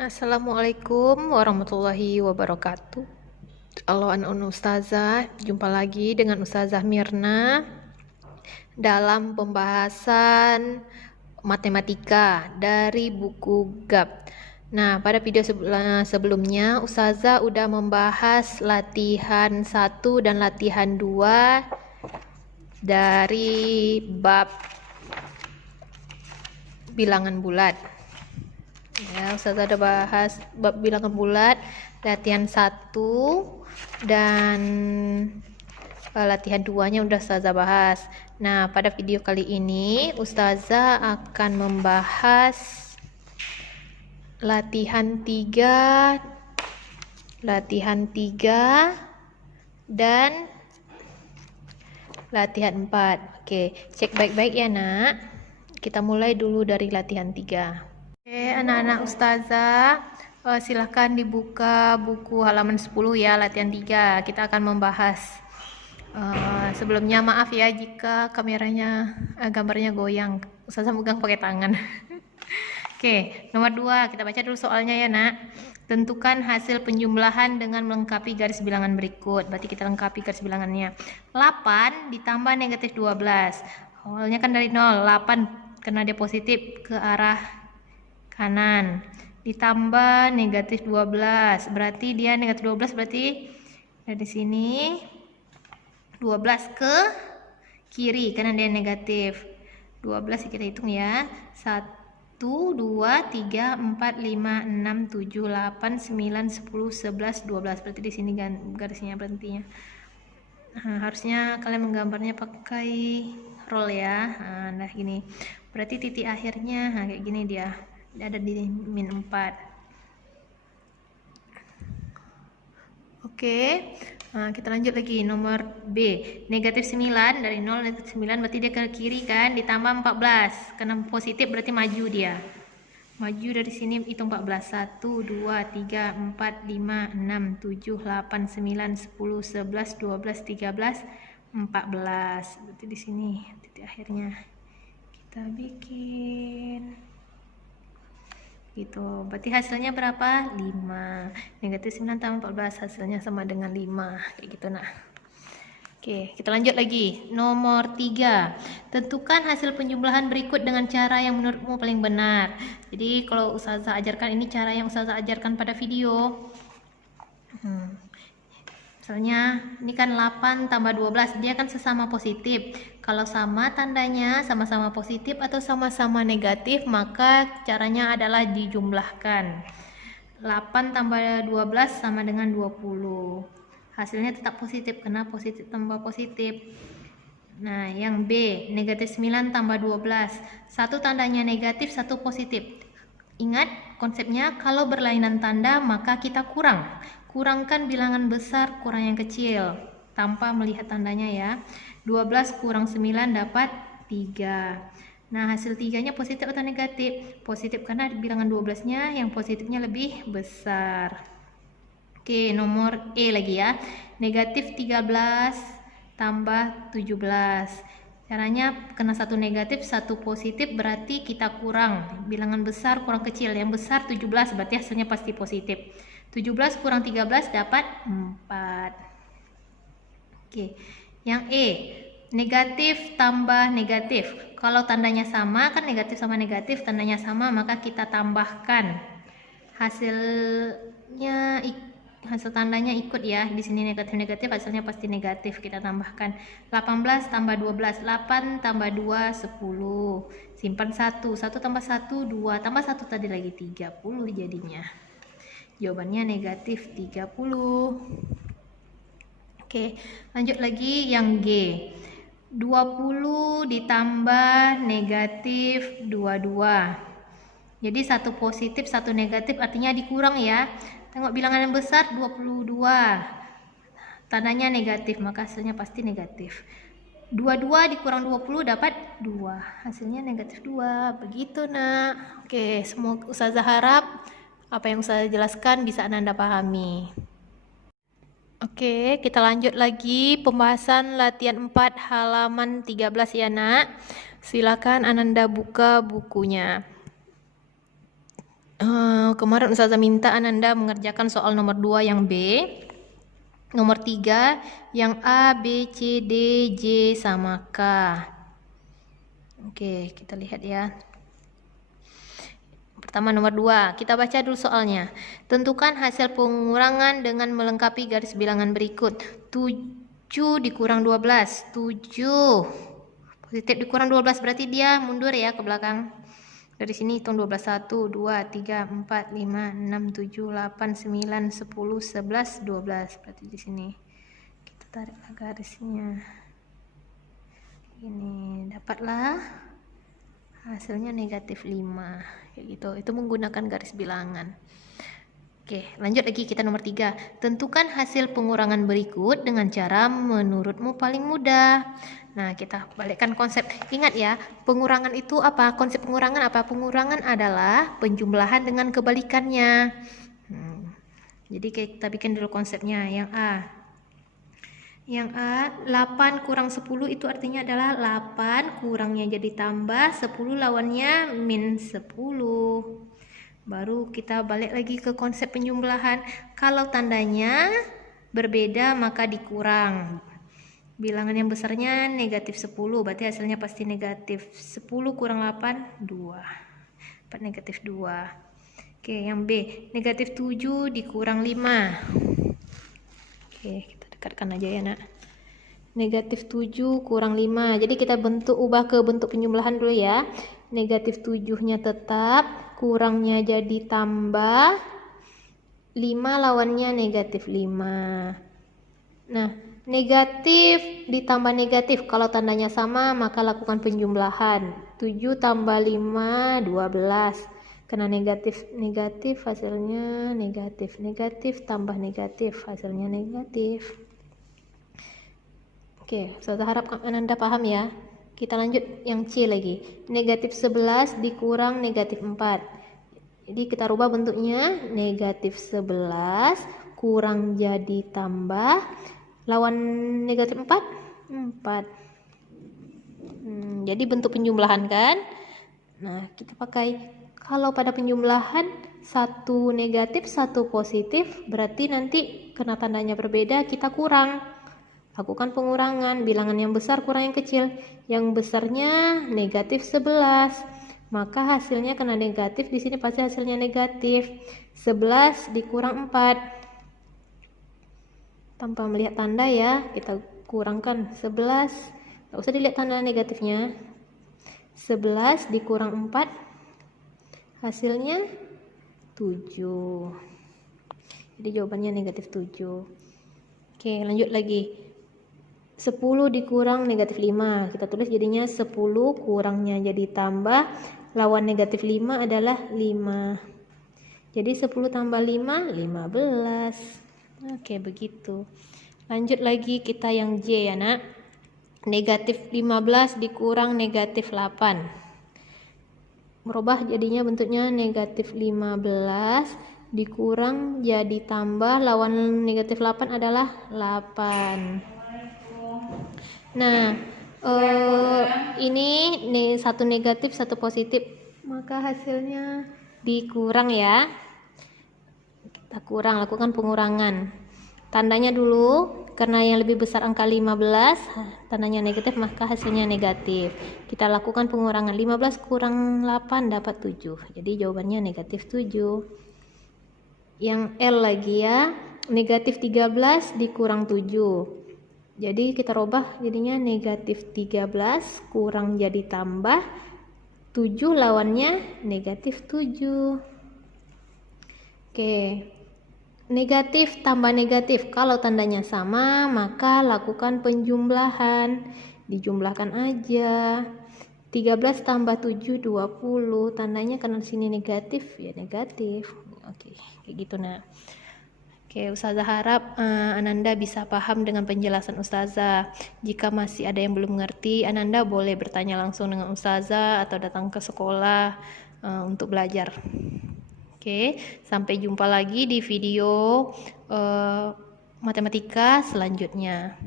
Assalamualaikum warahmatullahi wabarakatuh. Halo anak-anak ustazah, jumpa lagi dengan Ustazah Mirna dalam pembahasan matematika dari buku GAP. Nah, pada video sebelumnya Ustazah udah membahas latihan 1 dan latihan 2 dari bab bilangan bulat. Ya, Ustazah ada bahas bab bilangan bulat latihan 1 dan latihan 2-nya udah Ustazah bahas. Nah, pada video kali ini Ustazah akan membahas latihan 3 dan latihan 4. Oke, cek baik-baik ya, Nak. Kita mulai dulu dari latihan 3. Oke, anak-anak ustazah, silahkan dibuka buku halaman 10 ya, latihan 3. Kita akan membahas. Sebelumnya maaf ya jika kameranya, gambarnya goyang. Ustazah megang pakai tangan. Oke, nomor 2, kita baca dulu soalnya ya, Nak. Tentukan hasil penjumlahan dengan melengkapi garis bilangan berikut. Berarti kita lengkapi garis bilangannya. 8 ditambah negatif 12. Awalnya kan dari 0, 8 karena dia positif ke arah kanan, ditambah negatif 12, berarti dia negatif 12, berarti dari sini 12 ke kiri karena dia negatif 12. Kita hitung ya, 1, 2, 3, 4, 5, 6, 7, 8, 9, 10, 11, 12, berarti di sini garisnya berhentinya. Nah, harusnya kalian menggambarnya pakai roll ya. Nah gini, berarti titik akhirnya kayak gini dia ada di min 4. Oke, nah, kita lanjut lagi nomor B, negatif 9, dari 0 negatif 9 berarti dia ke kiri kan, ditambah 14 karena positif berarti maju dia, maju dari sini hitung 14. 1, 2, 3, 4, 5, 6, 7, 8, 9, 10, 11, 12, 13, 14, berarti di sini titik akhirnya kita bikin gitu. Berarti hasilnya berapa? 5. Negatif 9 tambah 14 hasilnya sama dengan 5. Kayak gitu nah. Oke, kita lanjut lagi. Nomor 3. Tentukan hasil penjumlahan berikut dengan cara yang menurutmu paling benar. Jadi kalau Ustazah ajarkan, ini cara yang Ustazah ajarkan pada video. Misalnya ini kan 8 tambah 12, dia kan sesama positif. Kalau sama tandanya sama-sama positif atau sama-sama negatif, maka caranya adalah dijumlahkan. 8 tambah 12 sama dengan 20. Hasilnya tetap positif karena positif tambah positif. Nah, yang B, negatif 9 tambah 12. Satu tandanya negatif, satu positif. Ingat konsepnya, kalau berlainan tanda maka kita kurangkan bilangan besar kurang yang kecil tanpa melihat tandanya ya. 12 kurang 9 dapat 3. Nah, hasil 3-nya positif atau negatif? Positif karena bilangan 12-nya yang positifnya lebih besar. Oke, nomor E lagi ya. Negatif 13 tambah 17. Caranya kena satu negatif, satu positif, berarti kita kurang. Bilangan besar kurang kecil. Yang besar 17, berarti hasilnya pasti positif. 17 kurang 13 dapat 4. Oke, yang E, negatif tambah negatif. Kalau tandanya sama, kan negatif sama negatif, tandanya sama, maka kita tambahkan. Hasil tandanya ikut ya. Di sini negatif, hasilnya pasti negatif. Kita tambahkan 18 tambah 12, 8 tambah 2, 10. Simpan 1, 1 tambah 1, 2 tambah 1 tadi lagi 30 jadinya. Jawabannya negatif 30. Oke, lanjut lagi yang G. 20 ditambah negatif 22. Jadi satu positif, satu negatif, artinya dikurang ya. Tengok bilangan yang besar 22. Tandanya negatif, maka hasilnya pasti negatif. 22 dikurang 20 dapat 2. Hasilnya negatif 2. Begitu nak. Oke, semoga Ustazah harap apa yang saya jelaskan bisa Anda pahami. Oke, kita lanjut lagi pembahasan latihan 4 halaman 13 ya nak. Silakan Ananda buka bukunya. Kemarin Ustazah minta Ananda mengerjakan soal nomor 2 yang B, nomor 3 yang A, B, C, D, J sama K. Oke, kita lihat ya. Pertama nomor 2, kita baca dulu soalnya. Tentukan hasil pengurangan dengan melengkapi garis bilangan berikut. 7 dikurang 12, 7 positif dikurang 12 berarti dia mundur ya ke belakang. Dari sini hitung 12, 1, 2, 3, 4, 5, 6, 7, 8, 9, 10, 11, 12. Berarti di sini kita tariklah garisnya. Ini dapatlah hasilnya negatif 5. Kayak gitu. Itu menggunakan garis bilangan. Oke, lanjut lagi kita nomor 3. Tentukan hasil pengurangan berikut dengan cara menurutmu paling mudah. Nah, kita balikkan konsep. Ingat ya, pengurangan itu apa? Konsep pengurangan apa? Pengurangan adalah penjumlahan dengan kebalikannya. Jadi kita bikin dulu konsepnya. Yang A, 8 kurang 10 itu artinya adalah 8 kurangnya jadi tambah, 10 lawannya min 10. Baru kita balik lagi ke konsep penjumlahan. Kalau tandanya berbeda maka dikurang. Bilangan yang besarnya negatif 10, berarti hasilnya pasti negatif. 10 kurang 8, 2. Dapat negatif 2. Oke, yang B, negatif 7 dikurang 5. Oke, kita dekatkan aja ya nak. Negatif 7 kurang 5. Jadi kita ubah ke bentuk penjumlahan dulu ya. Negatif 7-nya tetap, kurangnya jadi tambah, 5 lawannya negatif 5. Nah, negatif ditambah negatif, kalau tandanya sama maka lakukan penjumlahan. 7 tambah 5, 12. Karena negatif hasilnya negatif. Negatif tambah negatif hasilnya negatif. Oke, saya harap Ananda paham ya. Kita lanjut yang C lagi. Negatif 11 dikurang negatif 4. Jadi kita rubah bentuknya. Negatif 11 kurang jadi tambah. Lawan negatif 4? 4. Jadi bentuk penjumlahan kan. Nah, kita pakai. Kalau pada penjumlahan satu negatif, satu positif, berarti nanti karena tandanya berbeda kita kurang. Lakukan pengurangan, bilangan yang besar kurang yang kecil. Yang besarnya negatif 11. Maka hasilnya karena negatif, di sini pasti hasilnya negatif. 11 dikurang 4. Tanpa melihat tanda ya, kita kurangkan 11. Tidak usah dilihat tanda negatifnya. 11 dikurang 4. Hasilnya 7. Jadi jawabannya negatif 7. Oke, lanjut lagi. 10 dikurang negatif 5. Kita tulis jadinya 10 kurangnya jadi tambah. Lawan negatif 5 adalah 5. Jadi 10 tambah 5, 15. Oke, begitu. Lanjut lagi kita yang J ya nak. Negatif 15 dikurang negatif 8. Merubah jadinya bentuknya negatif 15 dikurang jadi tambah, lawan negatif 8 adalah 8. Nah, ini satu negatif satu positif, maka hasilnya dikurang ya. Kita kurang, lakukan pengurangan. Tandanya dulu, karena yang lebih besar angka 15, tandanya negatif maka hasilnya negatif. Kita lakukan pengurangan. 15 kurang 8 dapat 7. Jadi jawabannya negatif 7. Yang L lagi ya, negatif 13 dikurang 7. Jadi kita rubah jadinya negatif 13 kurang jadi tambah 7 lawannya negatif 7. Oke. Negatif tambah negatif, kalau tandanya sama maka lakukan penjumlahan. Dijumlahkan aja. 13 tambah 7 20. Tandanya karena sini negatif ya negatif. Oke, kayak gitu nah. Oke, Ustazah harap Ananda bisa paham dengan penjelasan Ustazah. Jika masih ada yang belum mengerti, Ananda boleh bertanya langsung dengan Ustazah atau datang ke sekolah untuk belajar. Oke, sampai jumpa lagi di video matematika selanjutnya.